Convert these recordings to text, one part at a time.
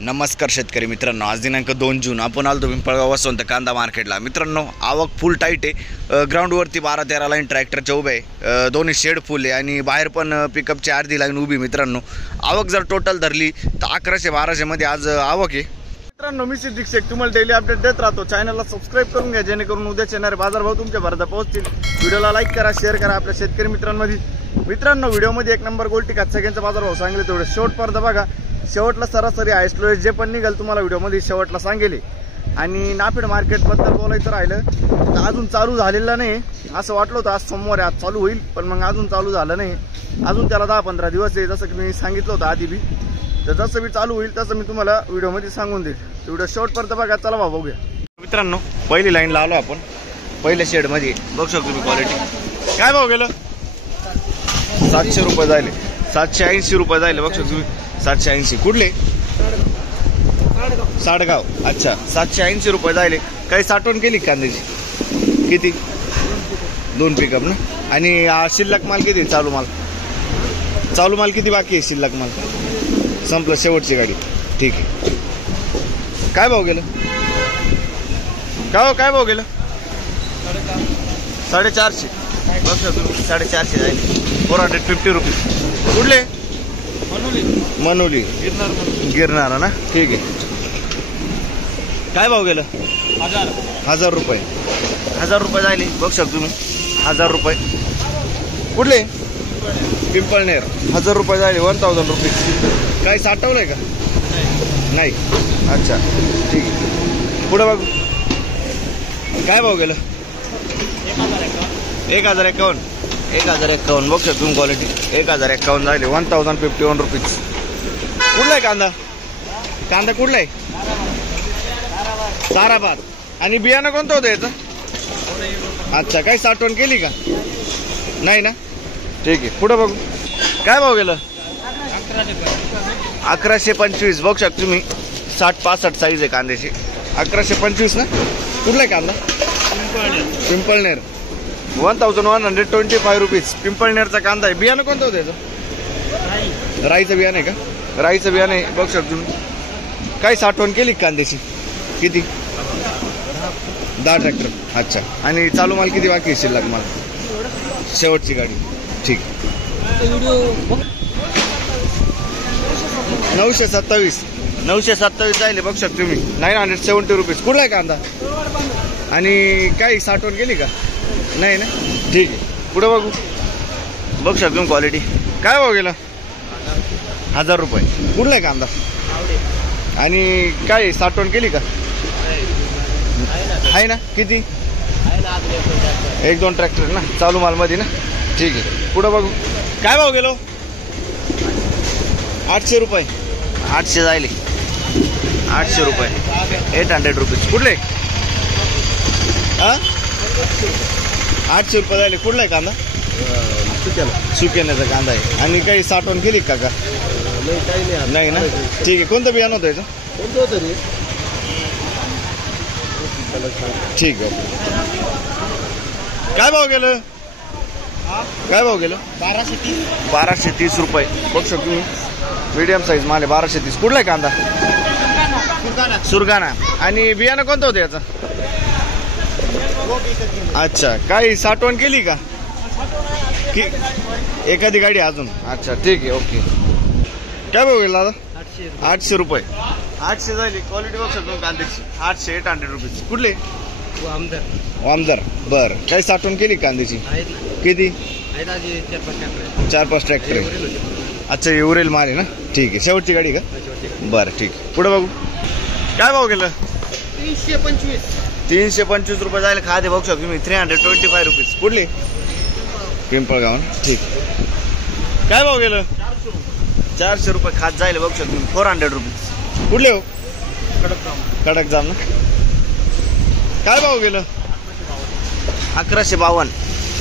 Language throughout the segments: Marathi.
नमस्कार शेतकरी मित्रांनो, आज दिनांक 2 जून आपण आलो पिंपळगाव वसंत कांदा मार्केटला। मित्रांनो, आवक फुल टाईट आहे। ग्राउंडवरती 12-13 लाईन ट्रॅक्टरच्या उभे आहे, दोन्ही शेड फुल आहे आणि बाहेर पण पिकअपची अर्धी लाईन उभी। मित्रांनो, आवक जर टोटल धरली तर 1100-1200 मध्ये आज आवक आहे। मित्रांनो, मी सिद्दीक शेख तुम्हाला डेली अपडेट देत राहतो। चॅनलला सबस्क्राईब करून घ्या जेणेकरून उद्याचे येणारे बाजारभाव तुमच्या भरता पोहोचतील। व्हिडिओला लाईक करा, शेअर करा आपल्या शेतकरी मित्रांमध्ये। मित्रांनो, व्हिडिओमध्ये एक नंबर गोल्टी काचक्यांचा बाजारभाव सांगले तेवढे शेवटपर्यंत बघा। शेवटला सरासरी हायस्ट लोएस्ट जे पण निघाल तुम्हाला व्हिडिओमध्ये शेवटला सांगेले। आणि नाफेड मार्केटबद्दल बोलायचं राहिलं तर अजून चालू झालेलं नाही। असं वाटलं होतं आज सोमवार आज चालू होईल, पण मग अजून चालू झालं नाही। अजून त्याला 10-15 दिवस आहे, जसं की मी सांगितलं होतं आधी बी। तर जसं मी चालू होईल तसं मी तुम्हाला व्हिडिओमध्ये सांगून देईल। व्हिडिओ शेवटपर्यंत बघा। चला भाऊ बघूया। मित्रांनो, पहिली लाईन लावलो आपण, पहिल्या शेडमध्ये बघू शकतो तुम्ही क्वालिटी। काय भाव गेलं? 700 रुपये जायले, 780 रुपये जायले बघू शकतो तुम्ही। 780 कुठले? साडगाव। अच्छा, 780 रुपये जायले। काही साठवण केली कांद्याची? किती? 2 पिकअप ना। आणि शिल्लक माल किती? चालू माल किती बाकी आहे? शिल्लक माल संपलं, शेवटची गाडी। ठीक आहे। काय भाव गेलं? काय भाव गेलं? 450 बघा तुम्ही। 450 जायले, 450 रुपीज। कुठले? मनोली गिरणार ना। ठीक आहे। काय भाव गेलं? 1000 रुपये। 1000 रुपये जायले बघू शकतो तुम्ही। 1000 रुपये कुठले? पिंपळनेर। 1000 रुपये जायले, 1000 रुपीज। काही साठवलंय का? नाही। अच्छा, ठीक आहे। पुढे बघू। काय भाव गेलं? 1051 बघू शकतो तुम्ही क्वालिटी। 1051 जायले, 1051 रुपीज। कुठला आहे कांदा कुठला आहे? ताराबाद। आणि बियाणं कोणतं होतं याचं? अच्छा, काही साठवण केली का? नाही ना। ठीक आहे। पुढे बघू। काय भाव गेलं? 1125 बघू शकतो तुम्ही। 60-65 साईज आहे कांद्याची। 1125 ना। कुठला आहे कांदा? पिंपळनेर। 1125 रुपीज पिंपळनेरचा कांदा आहे। बियाणं कोणतं होतं याचं? राईचं बियाणं आहे का? राईचं बियाणं आहे बघू शकतो तुम्ही। काही साठवण केली कांद्याची? किती? 10 ट्रॅक्टर। अच्छा, आणि चालू माल किती बाकी आहे? शिल्लक माल शेवटची गाडी। ठीक। 927 जायले बघू शकतो तुम्ही। 970 रुपीज। कुठला आहे कांदा? आणि काही साठवण केली का? नाही ना। ठीक आहे। पुढे बघू शकतो तुम्ही क्वालिटी। काय भाव गेला? 1000 रुपये। कुठला आहे कांदा? आणि काय साठवण केली का? आहे ना। किती? 1-2 ट्रॅक्टर ना, चालू मालमध्ये ना। ठीक आहे। पुढे बघू। काय भाव गेलो? 800 रुपये। 800 जायले, 800 रुपये। 800 रुपीज। कुठले? 800 रुपये जायले। कुठला आहे कांदा? सुक्याण्याचा कांदा आहे। आणि काही साठवण केली का? नाही ना। ठीक आहे। कोणतं बियाणं होतं याचं? ठीक आहे। काय भाव गेलं? 1230 रुपये बघू शकतो तुम्ही। मीडियम साईज माल आहे, 1230। कुठला आहे कांदा? सुरगाणा। आणि बियाणं कोणतं होतं याचं? अच्छा, काही साठवण केली का? एखादी गाडी अजून? अच्छा, ठीक आहे। ओके। काय भाव गेला दादा? 800 रुपये। 800 झाली। क्वालिटी बघू शकतो कांद्याची। 800 रुपीज। कुठले? वामदर। बर, काही साठवण केली कांद्याची? किती? 4-5 ट्रॅक्टर। अच्छा, उरेल माल आहे ना। ठीक आहे। शेवटची गाडी का? बरं, ठीक आहे। पुढे बघू। काय भाव गेलं? 325 रुपये जायला खाते बघू शकतो तुम्ही। 325 रुपीज। कुठली? पिंपळगाव। ठीक। काय भाव गेलं? 400 रुपये खात जायला बघू शकतो तुम्ही। 400 रुपीज। कुठले हो? कडक जाम ना। काय भाव गेलं? 1152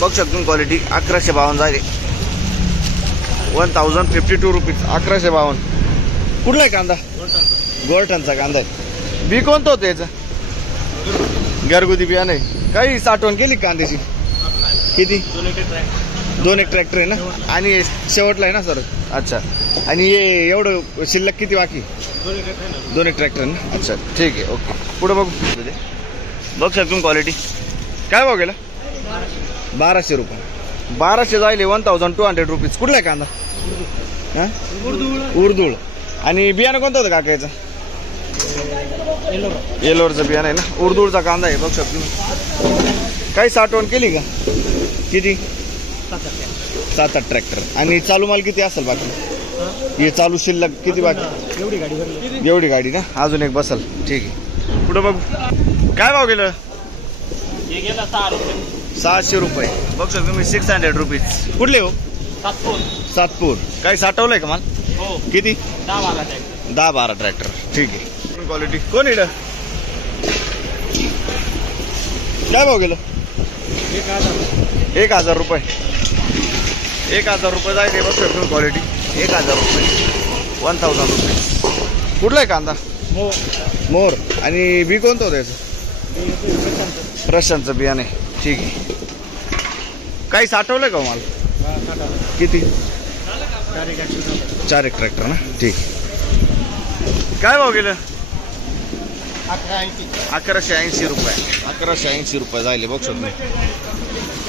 बघू शकतो तुम्ही क्वालिटी। 1152 जायले, 1052 रुपीज। 1152। कुठला आहे कांदा? गोरठणचा कांदा आहे। बी कोणतं होतं याचं? घरगुती बियाणं आहे। काही साठवण केली कांद्याची? किती? 2 ट्रॅक्टर आहे ना। आणि शेवटला आहे ना सर? अच्छा, आणि एवढं शिल्लक किती बाकी? दोन एक ट्रॅक्टर ना. अच्छा ठीक आहे ओके. पुढे बघू बघ सर तुम्ही क्वालिटी काय भाव गेला 1200 रुपये. 1200 जायले 1200 रुपीज. कुठला आहे कांदा? हां उर्दूळ. आणि बियाणं कोणतं होतं काकायचं? येलोरचं बियाणं आहे ना. उर्दूळचा कांदा आहे बघ सर तुम्ही. काही साठवण केली का? किती? 7-8 ट्रॅक्टर. आणि चालू माल किती असेल बाकी? हे चालू शिल्लक किती बाकी? एवढी गाडी ना. अजून एक बसल. ठीक आहे. पुढं बघ काय भाव गेलं? 600 रुपये बघ सर तुम्ही. 600 रुपीज. कुठले हो? सातपूर. काही साठवलंय का माल? किती? 10-12 ट्रॅक्टर. ठीक आहे. क्वालिटी कोण इकडं काय भाव गेलं? 1000 रुपये. 1000 रुपये जायचे बघ सर तुम्ही. क्वालिटी 1000 रुपये. 1000 रुपये. कुठला आहे कांदा? मोर. आणि बी कोणतं होतं याचं? प्रशांतचं बियाणे. ठीक आहे. काही साठवलंय का माल? किती? 4 एक ट्रॅक्टर ना. ठीक. काय भाव गेलं? 1180 रुपये. 1180 रुपये जायले बघ शकतो.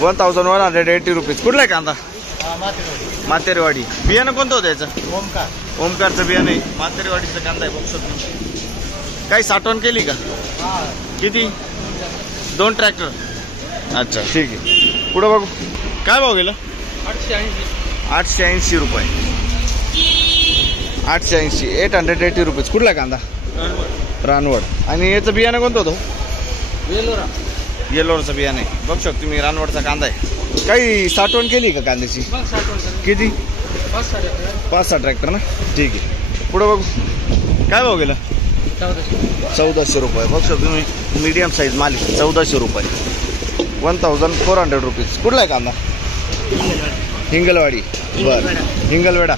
1180 रुपीज. कुठला आहे कांदा? मातेरवाडी. बियाणं कोणतं होतं याचं? ओमकारचं बियाणं आहे. मातेरवाडीचं कांदा आहे बघ शकतो. काही साठवण केली का? किती? 2 ट्रॅक्टर. अच्छा ठीक आहे. पुढं बघू काय भाव गेलं? 880 रुपये. 880. 880 रुपीज. कुठला कांदा? रानवड. आणि याचं बियाणं कोणतं होतं? येलोरचं बियाणं आहे बघ शकतो तुम्ही. रानवडचा कांदा आहे. काही साठवण केली का कांद्याची? किती? 5-6 ट्रॅक्टर ना. ठीक आहे. पुढं बघू काय भाव गेलं? 1400 रुपये बघ शकतो तुम्ही. मीडियम साईज माल 1400 रुपये. 1400 रुपीज. कुठला आहे कांदा? हिंगलवाडी. बरं हिंगलवेडा.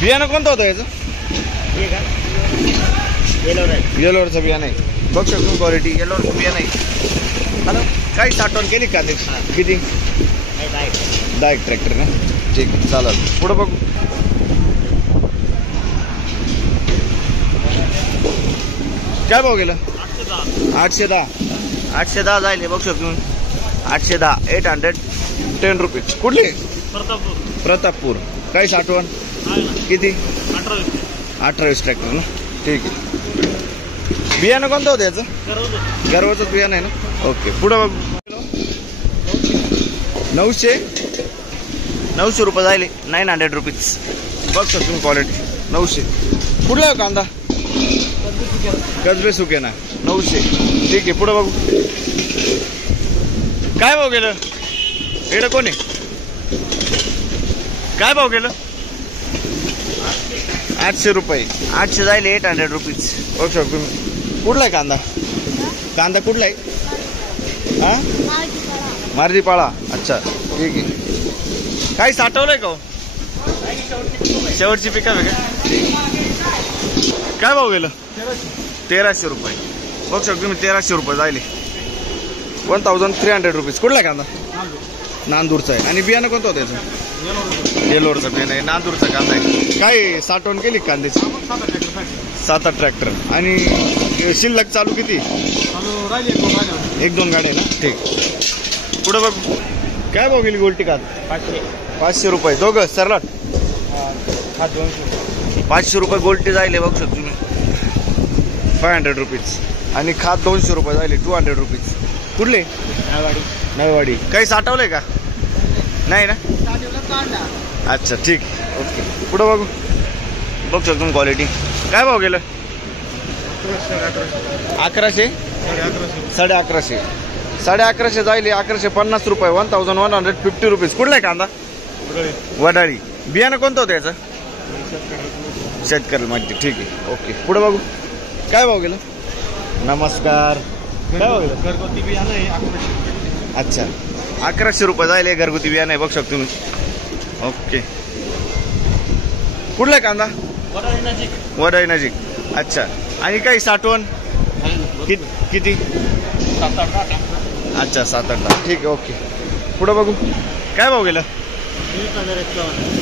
बियाणं कोणतं होतं याचं? येलोरचं बियाणं आहे बघ शकतो. क्वालिटी येलोरचं बियाणं आहे. हॅलो काही साठवण केली का? किती? 10 एक ट्रॅक्टर ना. ठीक आहे चालेल. पुढं बघू काय भाव गेलं? 810. 810 जायले बघ शकतो तुम्ही. 810. 810 रुपीज. कुठले? प्रतापपूर. काही साठवण किती? 18-20 ट्रॅक्टर ना. ठीक आहे. बियाणं कोणतं होतं याचं? गर्वाचं बियाणं आहे ना. ओके. पुढं बघ 900 रुपये जायले. 900 रुपीज बघ शकतो तुम्ही. क्वालिटी 900. कुठला कांदा? कसबे सुके ना. 900. ठीक आहे. पुढं बघू काय भाव गेलं? एवढं कोण आहे? काय भाव गेलं? 800 रुपये. 800 जायले. 800 रुपीज बघ शकतो तुम्ही. कुठला आहे कांदा? कांदा कुठला आहे? हां मार्दीपाळा. अच्छा ठीक आहे. काही साठवलंय का? शेवटची पिकअप आहे का? काय भाव गेलं? 1300 रुपये बघ शकतो तुम्ही. 1300 रुपये जायले. 1300 रुपीज. कुठला कांदा? नांदूरचा आहे. आणि बियाणं कोणतं होतं याचं? येलोरचं बियाणं आहे. नांदूरचा कांदा आहे. काय साठवण केली कांद्याची? 7-8 ट्रॅक्टर. आणि शिल्लक चालू किती? 1-2 गाड्या ना. ठीक. पुढं बघ काय भाव गेली गोल्टी कांद? 500 रुपये. दोघं सरलाट. 500 रुपये गोल्टी जायले बघ शकतो तुम्ही. 500 रुपीज. आणि खात 200 रुपये जायले. 200 रुपीज. कुठले? नळवाडी. काही साठवलंय का? नाही ना. अच्छा ठीक. ओके. पुढं बघू बघ शकतो तुम्ही. क्वालिटी काय भाव गेलं? 1100. 1150. 1150 जायले. 1150 रुपये. 1150 रुपीज. कुठला आहे कांदा? वडाळी. बियाणं कोणतं होतं याचं? शेतकऱ्याला माहिती. ठीक आहे. ओके. पुढे बघू काय भाव गेलं? नमस्कार. काय भाव गेलं? घरगुती बियाणं आहे. अच्छा 1100 रुपये जायले. घरगुती बियाणं आहे बघ शकतो तुम्ही. ओके. कुठला कांदा? वडाळी नजीक. अच्छा. आणि काही साठवण किती? 7-8. अच्छा 7-8. ठीक आहे. ओके. पुढं बघू काय भाव गेलं?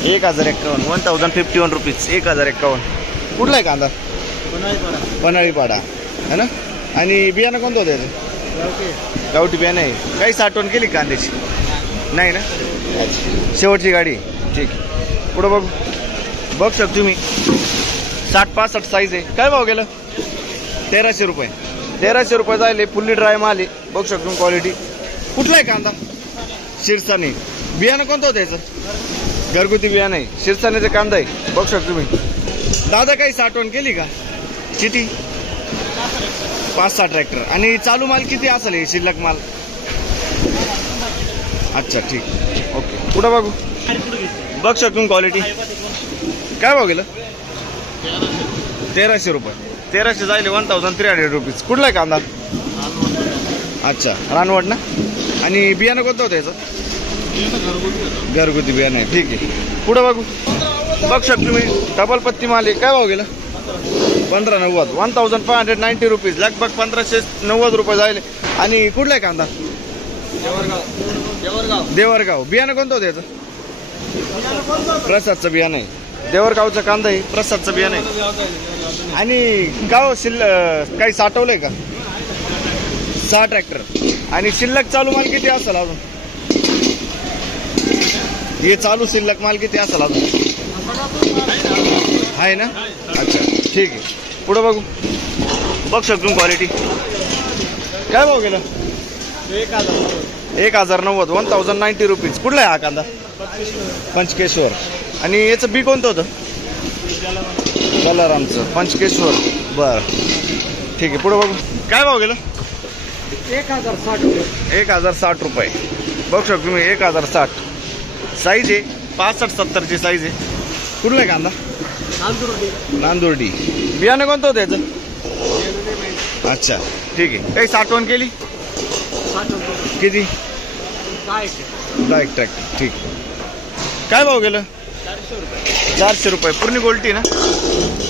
1051. 1051 रुपीज. 1051. कुठला आहे कांदा? पन्हाळीपाडा है ना. आणि बियाणं कोणतं होतं याचं? गावठी बियाणं आहे. काही साठवण केली कांद्याची? नाही ना. अच्छा, शेवटची गाडी. ठीक आहे, पुढं बघू. बघ शकतो तुम्ही 60-65 साईज आहे. काय भाव गेलं? 1300 रुपये. 1300 रुपये जायले. फुल्ली ड्राय माल आहे. बघू शकतो क्वालिटी. कुठला आहे कांदा? शिरसाने. बियाणं कोणतं होतं याचं? घरगुती बियाणं आहे. शिरसानेचा कांदा आहे. बघू शकतो तुम्ही. दादा काही साठवण केली का? किती? 5-6 ट्रॅक्टर. आणि चालू माल किती असेल हे शिल्लक माल? अच्छा, ठीक. ओके, पुढं बघू. बघ शकतो क्वालिटी. काय भाव गेलं? 1300 रुपये. 1300 जायले. 1300 रुपीज. कुठला आहे कांदा? अच्छा, रानवड ना. आणि बियाणं कोणतं होतं याचं? घरगुती बियाणं आहे. ठीक आहे, पुढं बघू. बघ शकतो मी डबल पत्ती माल आहे. काय भाव गेलं? 1590. 1590 रुपीज. लगभग 1590 रुपये जायले. आणि कुठला आहे कांदा? देवरगाव. बियाणं कोणतं होतं याचं? प्रसादचं बियाणं आहे. देवरगावचं कांदा आहे. प्रसादचं बियाणं आहे. आणि गाव काही साठवलंय का? 6 ट्रॅक्टर. आणि शिल्लक चालू माल किती असेल अजून? हे चालू शिल्लक माल किती असेल अजून? आहे ना. अच्छा, ठीक आहे, पुढं बघू. बघ शकतो क्वालिटी. काय भाव गेलं? 1090. 1090 रुपीज. कुठला आहे हा कांदा? पंचकेश्वर. आणि याचं बी कोणतं होतं? जलारामचं. पंचकेश्वर. बरं, ठीक आहे, पुढं बघू. काय भाव गेलं? 1060 रुपये. बघू शकतो तुम्ही. 1060 साईज आहे. 65-70ची साईज आहे. कुठला आहे कांदा? नांदुर्डी. बियाणं कोणतं होतं याचं? अच्छा, ठीक आहे. काही साठवण केली? किती? 10 ट्रॅक्टर. ठीक. काय भाव गेलं? 400 रुपये. पूर्ण गोल्टी ना.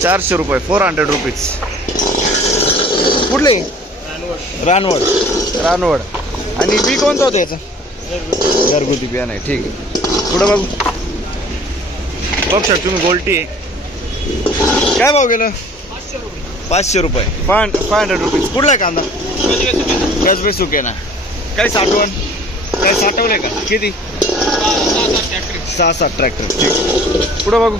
400 रुपये. 400 रुपीज. कुठले? रानवड. आणि बी कोणतं होतं याचं? घरगुती बियाणं आहे. ठीक आहे, पुढं बघू. बघ शकतो तुम्ही गोल्टी आहे. काय भाव गेलं? 500 रुपये. 500 रुपीज. कुठला आहे कांदा? कसबे सुके ना. काही साठवण? काही साठवलंय का? किती? 6-7 ट्रॅक्टर. ठीक, पुढं बघू.